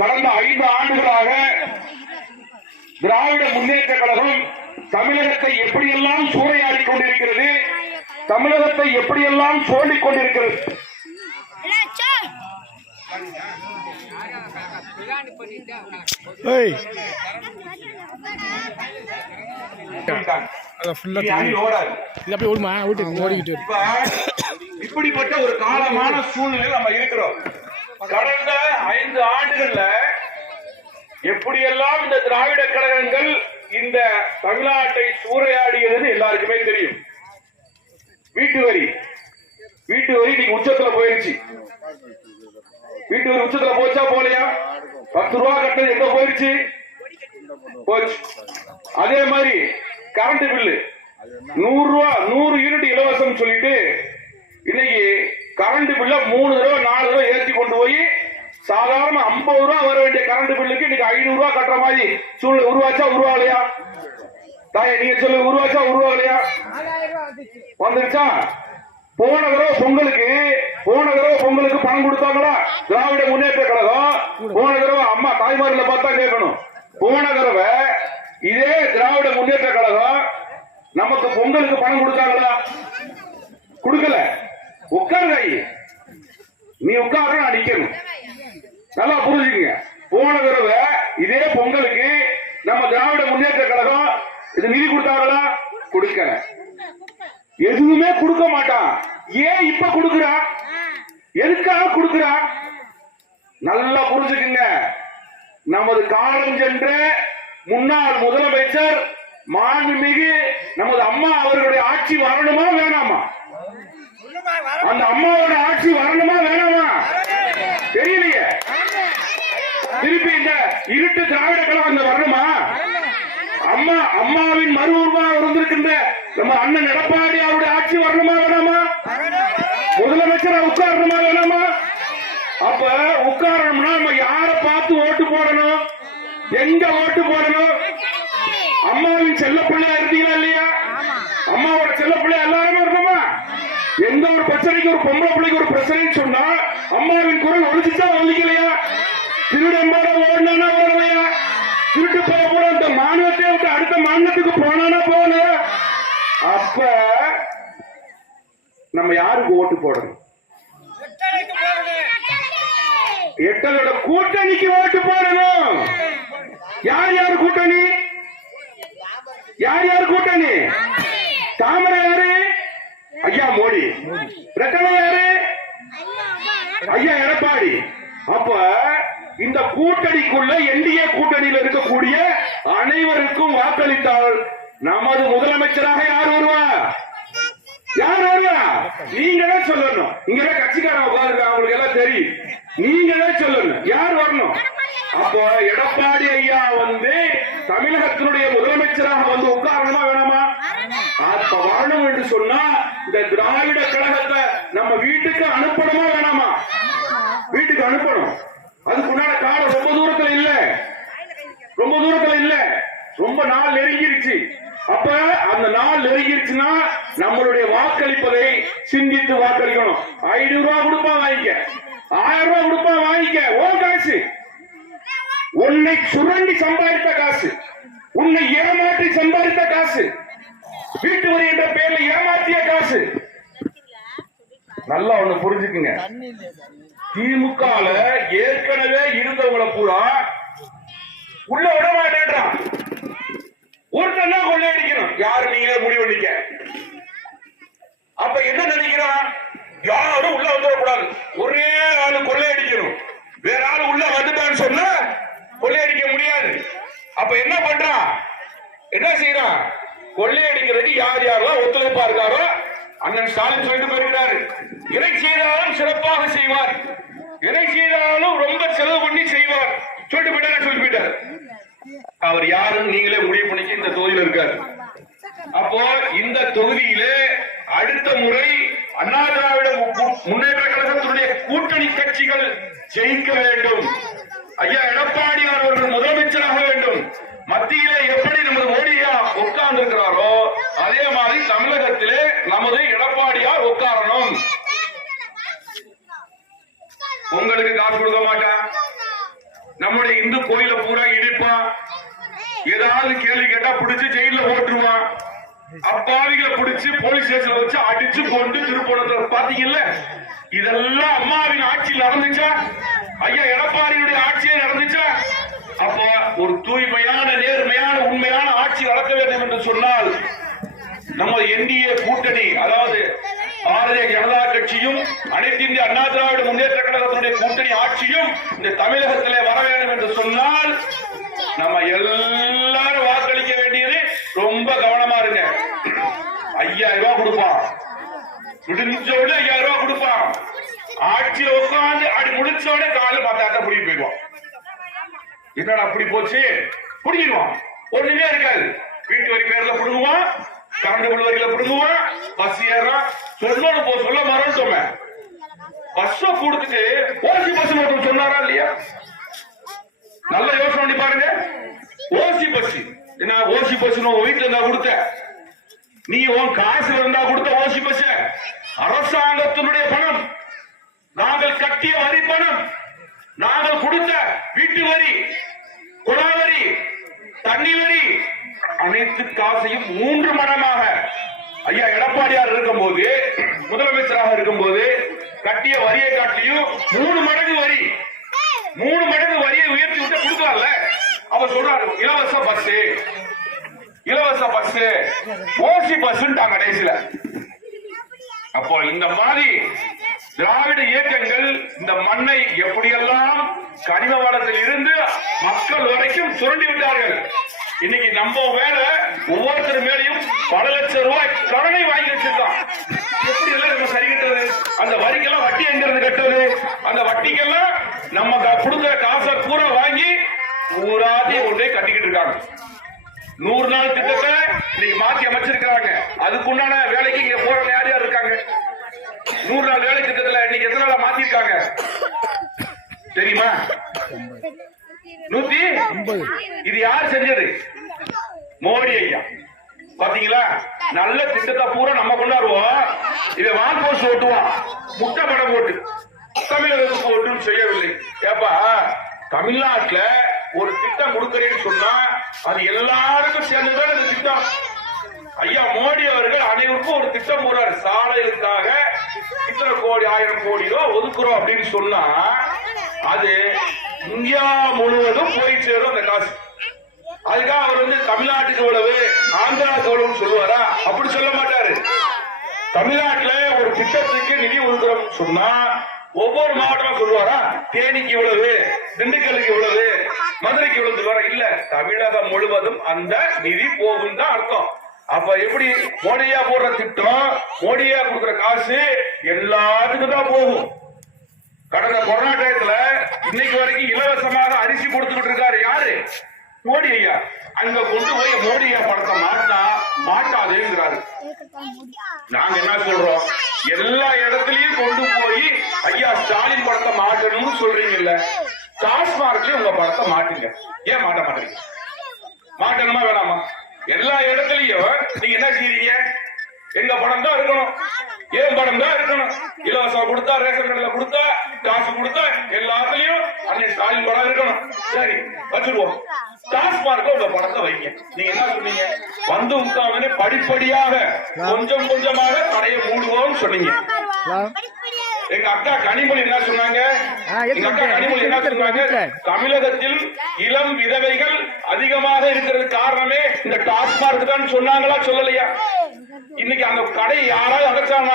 கடந்த 5 ஆண்டுகளாக திராவிட முன்னேற்ற கழகம் தமிழகத்தை எப்படியெல்லாம் சூறையாடி கொண்டிருக்கிறது, தமிழகத்தை எப்படியெல்லாம் சோழிக் கொண்டிருக்கிறது. இப்படிப்பட்ட ஒரு காலமான சூழ்நிலை நம்ம இருக்கிறோம். கடந்த 5 ஆண்டுகள்ல எப்படியெல்லாம் இந்த திராவிட கழகங்கள் இந்த தமிழ்நாட்டை சூறையாடியதுன்னு எல்லாருக்குமே தெரியும். வீட்டு வரி இன்னைக்கு உச்சத்துல போயிருச்சு. வீட்டு வரி உச்சத்துல போச்சா போலையா? 10 ரூபா கட்டது எங்க போயிருச்சு? போச்சு. அதே மாதிரி கரண்ட் பில்லு 100 ரூபா 100 யூனிட் இலவசம் சொல்லிட்டு இன்னைக்கு கரண்ட் பில்ல 3 தடவை 4 தடவை ஏற்றி கொண்டு போய் சாதாரண 50 ரூபா வர வேண்டிய கரண்ட் பில்லுக்கு இன்னைக்கு 500 ரூபா கட்டுற மாதிரி சூழ்நிலை உருவாச்சா உருவாகலையா? தாயே நீங்க சொல்லு, உருவாச்சா உருவாகலையா? வந்துருச்சா? போன தடவை பொங்கலுக்கு பணம் கொடுத்தாங்களா திராவிட முன்னேற்ற கழகம்? போன தடவை அம்மா தாய்மார்களை பார்த்தா கேட்கணும். போன தடவை இதே திராவிட முன்னேற்ற கழகம் நமக்கு பொங்கலுக்கு பணம் கொடுத்தாங்களா? கொடுக்கல. உட்காருங்க, நீ உட்கார, நான் நிக்கணும். நல்லா புரிஞ்சுக்கங்க. போன தடவை இதே பொங்கலுக்கு நம்ம திராவிட முன்னேற்ற கழகம் இது நிதி கொடுத்தாங்களா? கொடுக்கல. எதுவுமே கொடுக்க மாட்டான். ஏன் இப்ப கொடுக்கிறா? எதுக்காக கொடுக்கிறா? நல்லா புரிஞ்சுக்குங்க. நமது காலம் சென்ற முன்னாள் முதலமைச்சர் மாண்புமிகு நமது அம்மா அவர்களுடைய ஆட்சி வரணுமா வேணாமா? அந்த அம்மாவோட ஆட்சி வரணுமா வேணாமா? தெரியலையே. திருப்பி இந்த இருட்டு திராவிட கழகம் வரணுமா? அம்மாவின் மறு உருவம் இருந்திருக்கின்ற நம்ம அண்ணன் எடப்பாடி அவருடைய ஆட்சி வரணுமா வேணாமா? முதலமைச்சரா உட்காரணுமா வேணாமா? அப்ப உட்காரணும்னா நம்ம யாரை பார்த்து ஓட்டு போடணும்? எங்க ஓட்டு போடணும்? அம்மாவின் செல்ல பிள்ளையா இருந்தீங்களா இல்லையா? அம்மாவோட செல்ல பிள்ளையா எல்லாருமே இருக்கணுமா? எந்த ஒரு பிரச்சனைக்கு ஒரு பொம்பளை பிள்ளைக்கு ஒரு பிரச்சனைன்னு சொன்னா அம்மாவின் குரல் ஒழிச்சுச்சா ஒழிக்கலையா? திருடம்போட ஓடனா ஓடலையா? திருட்டு போக இந்த மாநிலத்தை விட்டு அடுத்த மாநிலத்துக்கு போனானா போகலையா? அப்ப நம்ம யாருக்கு ஓட்டு போடணும்? எட்டலோட கூட்டணிக்கு ஓட்டு போடணும். யார் யார் கூட்டணி? யார் யார் கூட்டணி? தாமரை யாரு? ஐயா மோடி. பிரச்சனை யாரு? ஐயா எடப்பாடி. அப்ப இந்த கூட்டணிக்குள்ள என்டிஏ கூட்டணியில் இருக்கக்கூடிய அனைவருக்கும் வாக்களித்தால் நமது முதலமைச்சராக யார் வருவா? யார் வருவா? நீங்களே சொல்லணும். இங்க கட்சிக்காரங்க பாருங்க, அவங்களுக்கு எல்லாம் தெரியும். நீங்களே சொல்லணும் யார் வரணும். அப்போ எடப்பாடி ஐயா தமிழகத்தினுடைய முதலமைச்சராக உட்காரணுமா வேணாமா? அப்ப வரணும் என்று சொன்னா இந்த திராவிட கழகத்தை நம்ம வீட்டுக்கு அனுப்பணுமா வேணாமா? வீட்டுக்கு அனுப்பணும். அதுக்குண்டான காலம் ரொம்ப தூரத்துல இல்ல, ரொம்ப நாள் நெருங்கிருச்சு. அப்ப அந்த நாள் நெருங்கிருச்சுன்னா நம்மளுடைய வாக்களிப்பதை சிந்தித்து வாக்களிக்கணும். 500 ரூபாய் கொடுப்பா வாங்கிக்க, 1000 ரூபாய் கொடுப்பா வாங்கிக்க. ஓ காசு உன்னை சுரண்டி சம்பாதித்த காசு, உன்னை ஏமாற்றி சம்பாதித்த காசு, வீட்டு வரி என்ற பெயர்ல ஏமாற்றிய காசு. நல்லா ஒண்ணு புரிஞ்சுக்குங்க. திமுக ஏற்கனவே இருந்தவங்களை பூரா உள்ள விட மாட்டேன்றான். ஒருத்தன் தான் கொள்ளையடிக்கணும். யாரு நீங்களே முடிவு பண்ணிக்க. அப்ப என்ன நினைக்கிறான்? யாரும் உள்ள வந்துடக்கூடாது, ஒரே ஆளு கொள்ளையடிக்கணும். வேற ஆளு உள்ள வந்துட்டான்னு சொன்னா கொள்ளையடிக்க முடியாது. அப்ப என்ன பண்றான்? என்ன செய்யறான்? கொள்ளையடிக்கிறது யார் யாரெல்லாம் ஒத்துழைப்பா இருக்காரோ அண்ணன் ஸ்டாலின் சொல்லிட்டு போயிருக்கிறாரு. எதை செய்தாலும் சிறப்பாக செய்வார், எதை செய்தாலும் ரொம்ப செலவு பண்ணி செய்வார் சொல்லிட்டு போயிட்டார். அவர் யாருன்னு நீங்களே முடிவு பண்ணிக்க. இந்த தொகுதியில் இருக்காரு. அப்போ இந்த தொகுதியிலே அடுத்த முறை அண்ணா திராவிட முன்னேற்ற கழகத்தினுடைய கூட்டணி கட்சிகள் ஜெயிக்க வேண்டும். ஐயா எடப்பாடி அவர்கள் முதலமைச்சராக வேண்டும். மத்தியிலே எப்படி நமது மோடியா உட்கார்ந்து இருக்கிறாரோ அதே மாதிரி தமிழகத்திலே நமது எடப்பாடியார் உட்காரணும். உங்களுக்கு காசு கொடுக்க மாட்டேன், நம்முடைய இந்து கோயில பூரா இடிப்பான், ஏதாவது கேள்வி கேட்டா பிடிச்சு ஜெயில ஓட்டுருவான், அப்பாவிகளை பிடிச்சு போலீஸ் ஸ்டேஷன்ல வச்சு அடிச்சு கொண்டு திருப்பணத்துல பாத்தீங்கல்ல. இதெல்லாம் அம்மாவின் ஆட்சியில் நடந்துச்சா? ஐயா எடப்பாடியுடைய ஆட்சியே நடந்துச்சா? அப்ப ஒரு தூய்மையான நேர்மையான உண்மையான ஆட்சி நடக்க வேண்டும் என்று சொன்னால் நம்ம என்டிஏ கூட்டணி, அதாவது பாரதிய ஜனதா கட்சியும் அனைத்து இந்திய அண்ணா திராவிட முன்னேற்ற கழகத்தினுடைய கூட்டணி ஆட்சியும் இந்த தமிழகத்திலே வர வேண்டும் என்று சொன்னால் நம்ம எல்லாரும் வாக்களிக்க வேண்டியது. ரொம்ப கவனமா இருங்க. 5000 ரூபாய் கொடுப்பான், முடிஞ்சோட 5000 ரூபாய் கொடுப்பான், ஆட்சியில உட்காந்து அடி முடிச்சோட காலை பார்த்தாட்ட புடிங்கி போயிடுவான். என்னடா அப்படி போச்சு, புடிங்கிடுவான். ஒண்ணுமே இருக்காது. வீட்டு வரி பேர்ல புடுங்குவான், கரண்ட் பில் வரியில புடுங்குவான், பஸ் ஏறான், சொல்லணும் போ சொல்ல மறந்துட்டோமே. பஸ் கொடுத்துட்டு ஓசி பஸ் மட்டும் சொன்னாரா இல்லையா? நல்ல யோசனை பண்ணி பாருங்க. ஓசி பஸ் என்ன? ஓசி பஸ் வீட்டுல இருந்தா கொடுத்த, நீ உன் காசுல இருந்தா கொடுத்த ஓசி பஸ் அரசாங்கத்தினுடைய பணம், நாங்கள் கட்டிய வரி பணம், நாங்கள் கொடுத்த வீட்டு வரி, குழா வரி, தண்ணி வரி, அனைத்து காசையும் 3 மடங்காக ஐயா எடப்பாடியார் இருக்கும் போது, முதலமைச்சராக இருக்கும் போது கட்டிய வரியை காட்டியும் 3 மடங்கு வரி, 3 மடங்கு வரியை உயர்த்தி விட்டு கொடுக்கலாம்ல. அவர் சொல்றாரு இலவச பஸ், இலவச பஸ், ஓசி பஸ் கடைசியில. அப்போ இந்த மாதிரி திராவிட இயக்கங்கள் இந்த மண்ணை எப்படியெல்லாம் கனிம வளத்தில் இருந்து மக்கள் வரைக்கும் சுரண்டி விட்டார்கள். இன்னைக்கு நம்ம மேல ஒவ்வொருத்தர் மேலையும் பல லட்சம் ரூபாய் கடனை வாங்கி வச்சிருக்கான். எப்படி எல்லாம் நம்ம சரி கட்டுறது? அந்த வரிக்கெல்லாம் வட்டி எங்கிறது கட்டுறது? அந்த வட்டிக்கெல்லாம் நம்ம கொடுக்கிற காசை பூரா வாங்கி பூராத்தையும் ஒன்றே கட்டிக்கிட்டு இருக்காங்க. 100 நாள் திட்டத்தை இன்னைக்கு மாத்தி அமைச்சிருக்காங்க. அதுக்குண்டான வேலைக்கு இங்க போறவங்க யார் யார் இருக்காங்க? 100 நாள் வேலை திட்டத்துல இன்னைக்கு எத்தனை நாளா மாத்திருக்காங்க தெரியுமா? 150. இது யார் செஞ்சது? மோடி ஐயா. பாத்தீங்களா? நல்ல திட்டத்தை பூரா நம்ம கொண்டாடுவோம், இதை வால் போஸ்ட் ஓட்டுவான், முட்டை படம் போட்டு தமிழகத்துக்கு ஒன்றும் செய்யவில்லை. ஏப்பா, தமிழ்நாட்டுல ஒரு திட்டம் கொடுக்கிறேன்னு சொன்னா அது எல்லாருக்கும் சேர்ந்துதான் இந்த திட்டம். ஐயா மோடி அவர்கள் அனைவருக்கும் ஒரு திட்டம் போறாரு. சாலைகளுக்காக இத்தனை கோடி 1000 கோடி ரூபாய் ஒதுக்குறோம் அப்படின்னு சொன்னா அது இந்தியா முழுவதும் போய் சேரும் அந்த காசு. அதுக்காக அவர் தமிழ்நாட்டுக்கு எவ்வளவு, ஆந்திராவுக்கு எவ்வளவு சொல்லுவாரா? அப்படி சொல்ல மாட்டாரு. தமிழ்நாட்டுல ஒரு திட்டத்துக்கு நிதி ஒதுக்குறோம் சொன்னா ஒவ்வொரு மாவட்டமும் சொல்லுவாரா? தேனிக்கு இவ்வளவு, திண்டுக்கலுக்கு இவ்வளவு, மதுரைக்கு இவ்வளவு சொல்லுவாரா? இல்ல, தமிழகம் முழுவதும் அந்த நிதி போகும் தான் அர்த்தம். அப்ப எப்படி மோடியா போடுற திட்டம், மோடியா கொடுக்கிற காசு எல்லாத்துக்கும் தான் போகும். கடந்த கொரோனா டயத்துல இன்னைக்கு வரைக்கும் இலவசமாக அரிசி கொடுத்துக்கிட்டு இருக்காரு யாரு? மோடி ஐயா. அங்க கொண்டு போய் மோடி ஐயா படத்தை மாட்டாதேங்கிறாரு. நாங்க என்ன சொல்றோம்? எல்லா இடத்துலயும் கொண்டு போய் ஐயா ஸ்டாலின் படத்தை மாட்டணும்னு சொல்றீங்கல்ல, டாஸ்மார்க்லயும் உங்க படத்தை மாட்டுங்க. ஏன் மாட்ட மாட்டீங்க? மாட்டணுமா வேணாமா? எல்லா இடத்துலயும் நீங்க என்ன செய்றீங்க? எங்க படம் தான் இருக்கணும், ஏன் படம் தான் இருக்கணும். இலவசம் கொடுத்தா, ரேஷன் கடையில கொடுத்தா, காசு கொடுத்தா எல்லாத்துலயும் அன்னை ஸ்டாலின் படம் இருக்கணும். சரி, வச்சிருவோம். டாஸ்மார்க்ல உங்க படத்தை வைங்க. நீங்க என்ன சொன்னீங்க? வந்து உட்கார்ந்து படிப்படியாக கொஞ்சம் கொஞ்சமாக கடையை மூடுவோம்னு சொன்னீங்க. எங்க அக்கா கனிமொழி என்ன சொன்னாங்க? தமிழகத்தில் இளம் விதவைகள் அதிகமாக இருக்கிறது காரணமே இந்த டாஸ்மார்க் தான் சொன்னாங்களா? சொல்லலையா? இன்னைக்கு அந்த கடை யாராவது அடைச்சாங்க?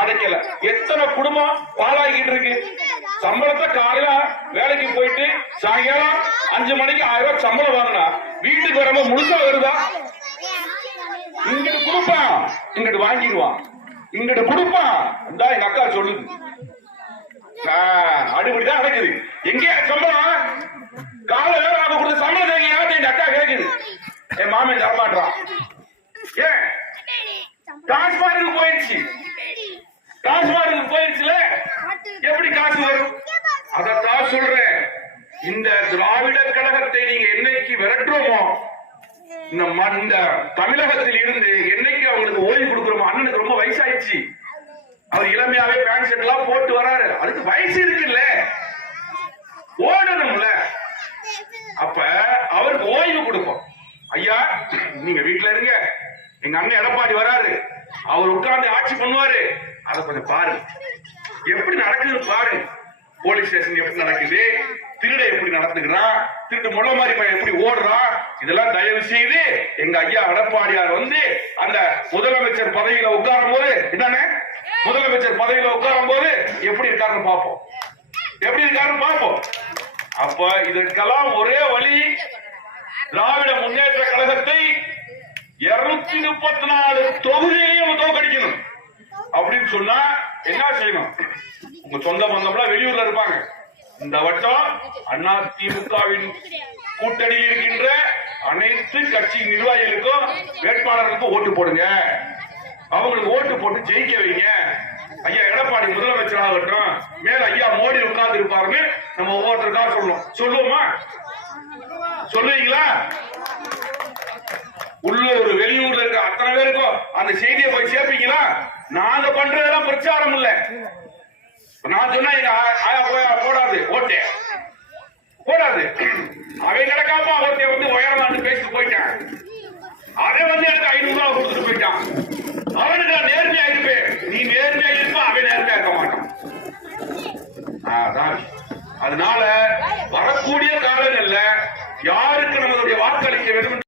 அடைக்கல. எத்தனை குடும்பம் பாழாகிட்டு இருக்கு? சம்பளத்தை காலையில வேலைக்கு போயிட்டு சாயங்காலம் 5 மணிக்கு 1000 ரூபாய் சம்பளம் வாங்கினா வீட்டுக்கு வரும்போது முழுசா வருதா? இங்கிட்டு கொடுப்பான், இங்கிட்டு வாங்கிடுவான், இங்கிட்டு கொடுப்பான். எங்க அக்கா சொல்லுது, அடுபடிதான் நடக்குது. எங்கேயா சம்பளம்? காலையில நாம கொடுத்த சம்பளம் எங்க அக்கா கேக்குது. என் மாமன் தரமாட்டான். ஏன்? டாஸ்மார்க்கு போயிடுச்சு. டாஸ்மார்க்கு போயிடுச்சுல, எப்படி காசு வரும்? அதத்தான் சொல்றேன். இந்த திராவிட கழகத்தை நீங்க என்னைக்கு விரட்டுறோமோ, இந்த தமிழகத்தில் இருந்து என்னைக்கு அவங்களுக்கு ஓய்வு கொடுக்கிறோமோ, அண்ணனுக்கு ரொம்ப வயசாயிடுச்சு, அவர் இளமையாவே பேண்ட் ஷர்ட் எல்லாம் போட்டு வராரு, அதுக்கு வயசு இருக்குல்ல, ஓடணும்ல. அப்ப அவருக்கு ஓய்வு கொடுப்போம். ஐயா நீங்க வீட்டுல இருங்க, எங்க அண்ணன் எடப்பாடி வராரு, அவர் உட்கார்ந்து ஆட்சி பண்ணுவாரு, அதை கொஞ்சம் பாரு, எப்படி நடக்குது பாரு, போலீஸ் ஸ்டேஷன் எப்படி நடக்குது, திருட எப்படி நடந்துக்கிறான், திருட்டு முள்ள மாதிரி பையன் எப்படி ஓடுறான், இதெல்லாம் தயவு செய்து எங்க ஐயா எடப்பாடியார் வந்து அந்த முதலமைச்சர் பதவியில உட்காரும் போது, என்னன்னு முதலமைச்சர் பதவியில உட்காரும் போது எப்படி இருக்காருன்னு பார்ப்போம், எப்படி இருக்காருன்னு பார்ப்போம். அப்ப இதற்கெல்லாம் ஒரே வழி, திராவிட முன்னேற்ற கழகத்தை 234 தொகுதியிலையும் தோற்கடிக்கணும் அப்படின்னு சொன்னா என்ன செய்யணும்? உங்க சொந்த பந்தம்லாம் வெளியூர்ல இருப்பாங்க. இந்த வட்டம் அண்ணா திமுகவின் கூட்டணியில் இருக்கின்ற அனைத்து கட்சி நிர்வாகிகளுக்கும் வேட்பாளர்களுக்கும் ஓட்டு போடுங்க, அவங்களுக்கு ஓட்டு போட்டு ஜெயிக்க வைங்க. ஐயா எடப்பாடி முதலமைச்சர் ஆகட்டும், மேல ஐயா மோடி உட்கார்ந்து இருப்பாருன்னு நம்ம ஒவ்வொருத்தருக்கா சொல்லுவோமா? சொல்லுவீங்களா? உள்ளூர் வெளியூர்ல இருக்க அத்தனை பேருக்கும் அந்த செய்தியை போய் சேர்ப்பீங்களா? நாங்க பண்றதெல்லாம் பிரச்சாரம் இல்ல. நான் சொன்னா எங்க ஆயா போடாது, ஓட்டே போடாது, அவன் கிடக்காம ஒருத்தைய வந்து உயரமான்னு பேசிட்டு போயிட்டான், அதை வந்து எனக்கு 500 ரூபாய் கொடுத்துட்டு போயிட்டான். அவனுக்கு நான் நேர்மையா இருப்பேன், நீ நேர்மையா இருப்ப, அவன் நேர்மையா இருக்க மாட்டான். அதனால வரக்கூடிய காலங்கள்ல யாருக்கு நம்மளுடைய வாக்களிக்க வேண்டும்